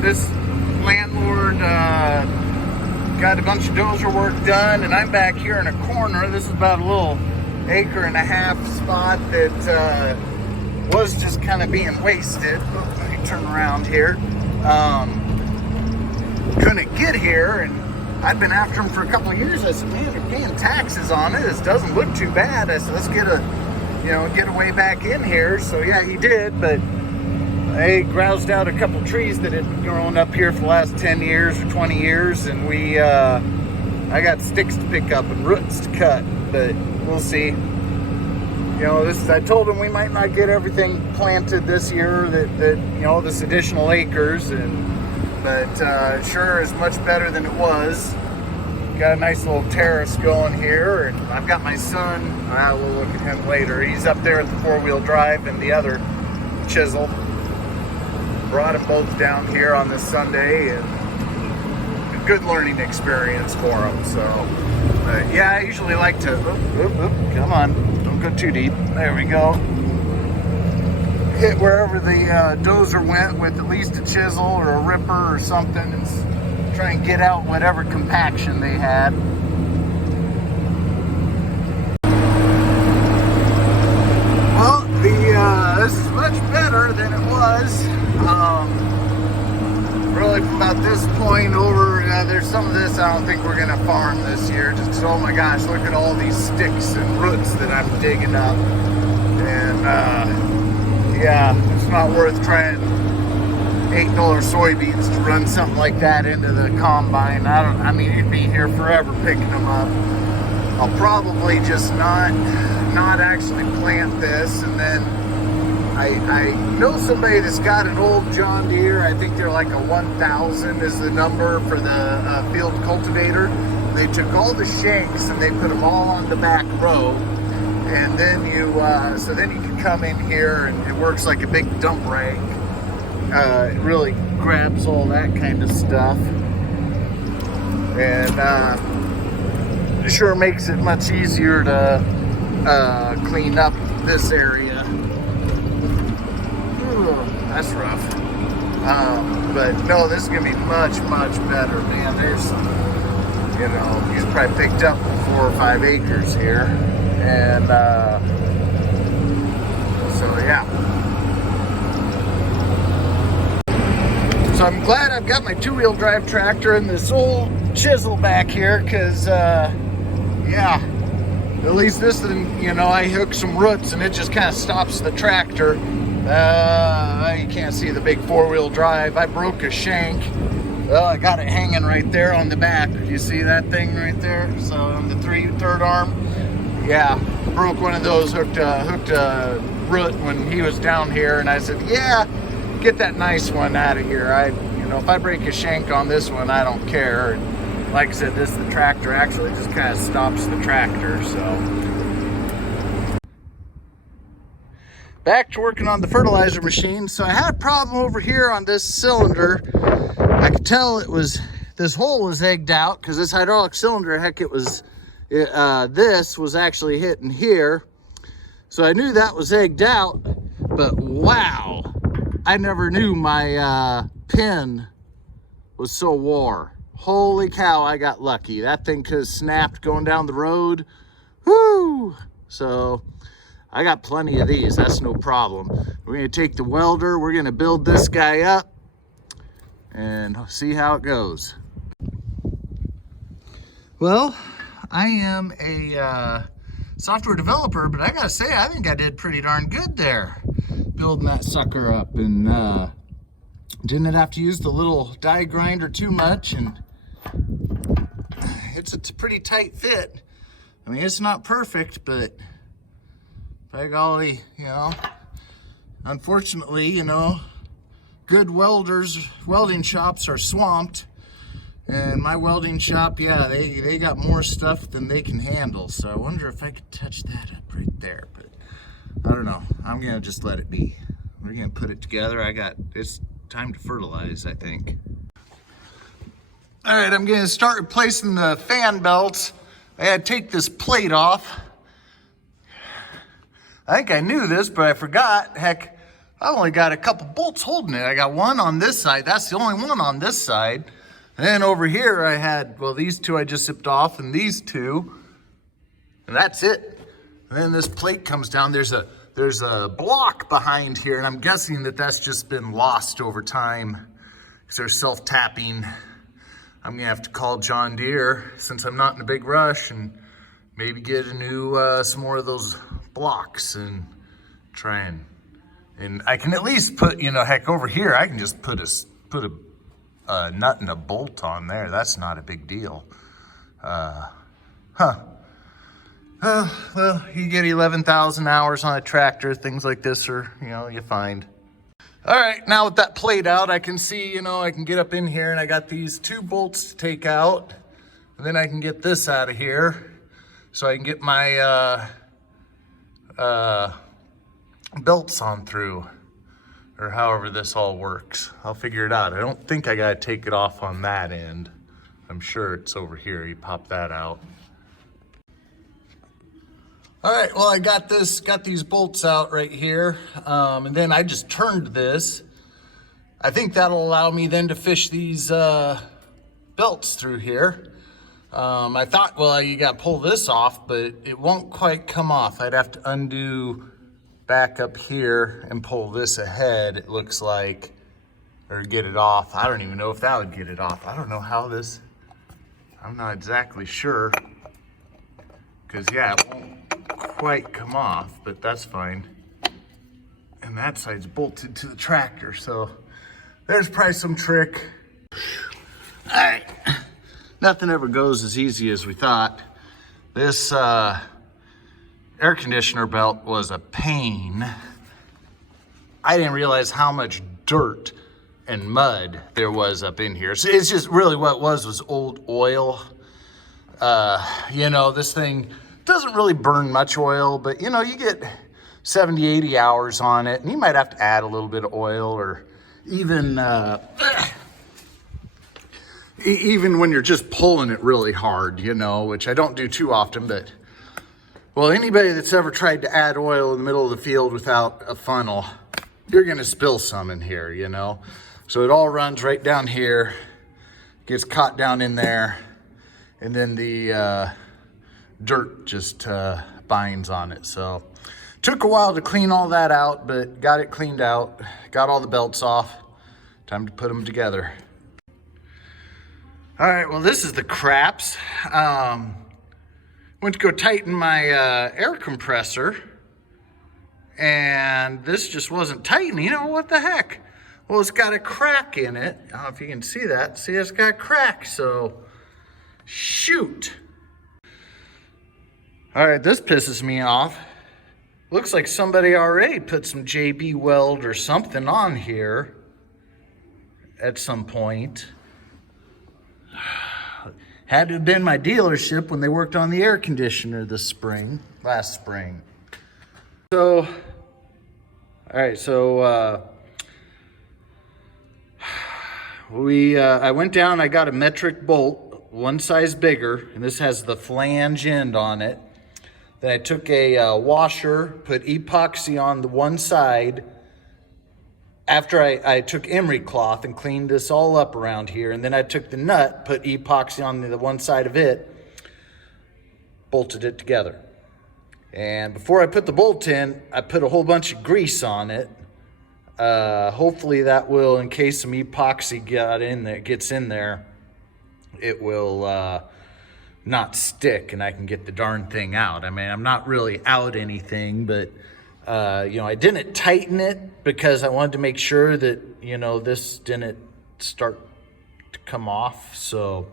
This landlord got a bunch of dozer work done, and I'm back here in a corner. This is about a little 1.5 acre spot that was just kind of being wasted. Oh, let me turn around here. Couldn't get here, and I'd been after him for a couple of years. I said, man, they're paying taxes on it. This doesn't look too bad. I said, let's get a way back in here. So yeah, he did, but they groused out a couple trees that had grown up here for the last 10 years or 20 years, and I got sticks to pick up and roots to cut, but we'll see. I told him we might not get everything planted this year, that this additional acres, but sure is much better than it was. Got a nice little terrace going here, and I've got my son. We'll look at him later. He's up there at the 4-wheel drive and the other chisel. Brought them both down here on this Sunday, and a good learning experience for them. So, yeah, I usually like to. Come on, don't go too deep. There we go. Hit wherever the dozer went with at least a chisel or a ripper or something, and try and get out whatever compaction they had. Well, this is much better than it was. Really, from about this point over, there's some of this I don't think we're gonna farm this year. Just, oh my gosh, look at all these sticks and roots that I'm digging up, and yeah, it's not worth trying $8 soybeans to run something like that into the combine. I mean, you'd be here forever picking them up. I'll probably just not actually plant this, and then I know somebody that's got an old John Deere. I think they're like a 1000 is the number for the field cultivator. They took all the shanks and they put them all on the back row, and then you can come in here, and it works like a big dump rag. It really grabs all that kind of stuff, and it sure makes it much easier to clean up this area. That's rough. But no, this is gonna be much better, man. There's some, he's probably picked up 4 or 5 acres here, and so yeah. So I'm glad I've got my 2-wheel drive tractor and this old chisel back here, because yeah, at least this thing, I hook some roots and it just kind of stops the tractor. You can't see the big 4-wheel drive. I broke a shank. Well, I got it hanging right there on the back. You see that thing right there? So on the third arm, yeah, broke one of those. Hooked a root when he was down here, and I said, yeah, get that nice one out of here. If I break a shank on this one, I don't care. And like I said, the tractor actually just kind of stops the tractor. So. Back to working on the fertilizer machine. So I had a problem over here on this cylinder. I could tell this hole was egged out, because this hydraulic cylinder, this was actually hitting here. So I knew that was egged out, but wow, I never knew my pin was so wore. Holy cow, I got lucky. That thing could have snapped going down the road. Whoo! So I got plenty of these, that's no problem. We're gonna take the welder, we're gonna build this guy up and see how it goes. Well, I am a software developer, but I gotta say, I think I did pretty darn good there, building that sucker up, and didn't have to use the little die grinder too much, and it's a pretty tight fit. I mean, it's not perfect, but by golly, unfortunately, good welding shops are swamped, and my welding shop, yeah, they got more stuff than they can handle. So I wonder if I could touch that up right there, but I don't know. I'm gonna just let it be. We're gonna put it together. It's time to fertilize, I think. All right, I'm gonna start replacing the fan belts. I had to take this plate off. I think I knew this, but I forgot. Heck, I've only got a couple bolts holding it. I got one on this side. That's the only one on this side. And then over here I had, well, these two I just zipped off, and these two, and that's it. And then this plate comes down. There's a block behind here, and I'm guessing that that's just been lost over time because they're self-tapping. I'm gonna have to call John Deere since I'm not in a big rush and maybe get a new, some more of those blocks and try and I can at least put, you know, heck, over here, I can just put a nut and a bolt on there. That's not a big deal. Well, you get 11,000 hours on a tractor, things like this are, you know, you find. All right, now with that plate out, I can see, you know, I can get up in here and I got these 2 bolts to take out. And then I can get this out of here so I can get my belts on through, or however this all works. I'll figure it out. I don't think I gotta take it off on that end. I'm sure it's over here. You pop that out. All right, well, I got these bolts out right here, and then I just turned this. I think that'll allow me then to fish these belts through here. I thought, well, you got to pull this off, but it won't quite come off. I'd have to undo back up here and pull this ahead, it looks like, or get it off. I don't even know if that would get it off. I don't know how this, I'm not exactly sure, because, yeah, it won't quite come off, but that's fine. And that side's bolted to the tractor, so there's probably some trick. All right, nothing ever goes as easy as we thought. This air conditioner belt was a pain. I didn't realize how much dirt and mud there was up in here. So it's just really what it was old oil. You know, this thing doesn't really burn much oil, but you know, you get 70, 80 hours on it, and you might have to add a little bit of oil, or even even when you're just pulling it really hard, you know, which I don't do too often, but well, anybody that's ever tried to add oil in the middle of the field without a funnel, you're gonna spill some in here, you know? So it all runs right down here, gets caught down in there, and then the dirt just binds on it. So took a while to clean all that out, but got it cleaned out, got all the belts off. Time to put them together. All right, well, this is the craps. Went to go tighten my air compressor, and this just wasn't tightening. You know, what the heck? Well, it's got a crack in it. I don't know if you can see that. See, it's got a crack, so shoot. All right, this pisses me off. Looks like somebody already put some JB Weld or something on here at some point. Had to have been my dealership when they worked on the air conditioner last spring. So, all right, so I went down, I got a metric bolt, one size bigger, and this has the flange end on it. Then I took a washer, put epoxy on the one side. After I took emery cloth and cleaned this all up around here, and then I took the nut, put epoxy on the one side of it, bolted it together. And before I put the bolt in, I put a whole bunch of grease on it. Hopefully that will, in case some epoxy gets in there, it will not stick and I can get the darn thing out. I mean, I'm not really out anything, but you know, I didn't tighten it because I wanted to make sure that, you know, this didn't start to come off. So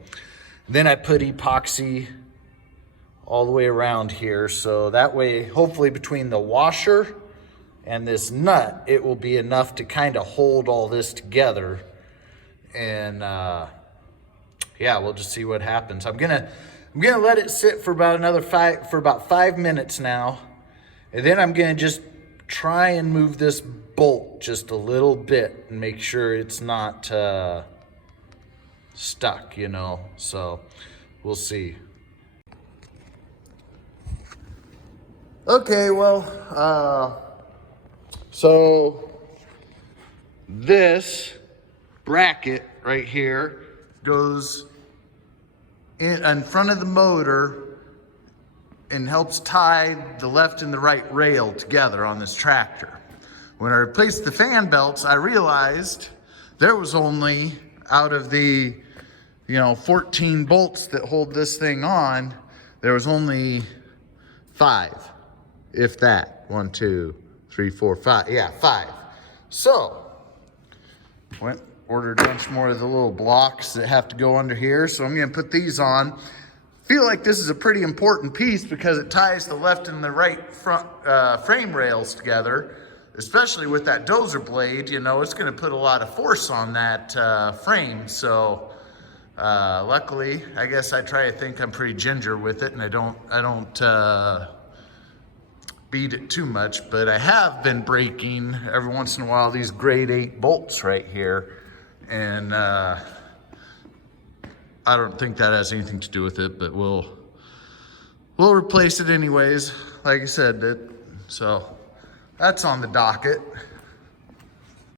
then I put epoxy all the way around here. So that way, hopefully between the washer and this nut, it will be enough to kind of hold all this together. And yeah, we'll just see what happens. I'm gonna let it sit for about 5 minutes now. And then I'm gonna just try and move this bolt just a little bit and make sure it's not stuck, you know, so we'll see. Okay, well, so This bracket right here goes in front of the motor and helps tie the left and the right rail together on this tractor. When I replaced the fan belts, I realized there was only, out of the 14 bolts that hold this thing on, there was only 5, if that. 1, 2, 3, 4, 5. Yeah, 5. So ordered a bunch more of the little blocks that have to go under here. So I'm gonna put these on. Feel like this is a pretty important piece because it ties the left and the right front frame rails together, especially with that dozer blade. It's gonna put a lot of force on that frame. So luckily, I guess I try to think I'm pretty ginger with it, and I don't beat it too much, but I have been breaking every once in a while these grade 8 bolts right here, and I don't think that has anything to do with it, but we'll replace it anyways. Like I said, so that's on the docket.